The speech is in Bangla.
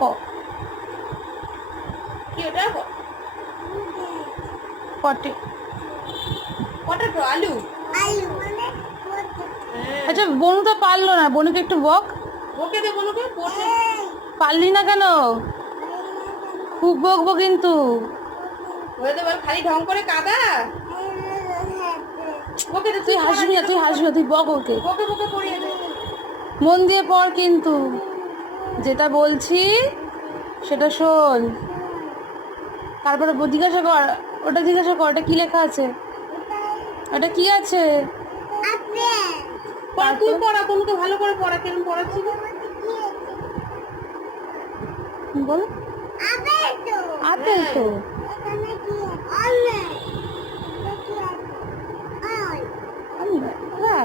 ক কি ওটা? পটে। পটেটো, আলু। আচ্ছা বনু তো পারলো না, বনুকে একটু বক। বকে দে বলুকে, পটে। পারলি না কেন? খুব বকবো কিন্তু। ওই তো খালি ঢং করে কাদা। বকে দে, তুই হাসবি না, তুই হাসবি না, তুই বক ওকে। বকে বকে পড়িয়ে দে। মন দিয়ে পড় কিন্তু, যেটা বলছি সেটা শোন। তারপরে জিজ্ঞাসা কর, ওটা জিজ্ঞাসা কর ওটা কি লেখা আছে, ওটা কি আছে। পড়া, তুই পড়া, বলুকে ভালো করে পড়া, কেমন পড়াচ্ছিস? বল। আপেল তো। হ্যাঁ